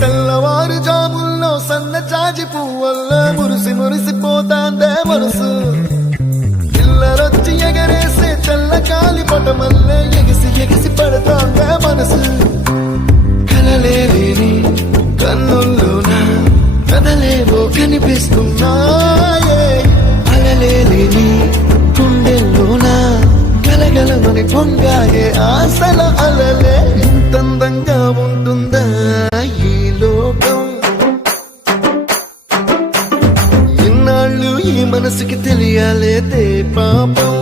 తెల్లవారు జాముల్లో సన్న జాజి పువ్వల్ల మురిసి మురిసిపోతాందే మనసు పిల్లరొచ్చి ఎగరేసే తెల్ల కాలి పటమల్లే ఎగిసి ఎగిసి పడతాందే మనసు కలలేని కన్నుల్లోన కదలేవో కనిపిస్తున్నాయే అలలేని గుండెల్లోన గలగలమని పొంగాయే ఆశల అలలే ఇంతందంగా ఉంటుందా ఈ లోకం ఇన్నాళ్ళు ఈ మనసుకి తెలియాలేదే పాపం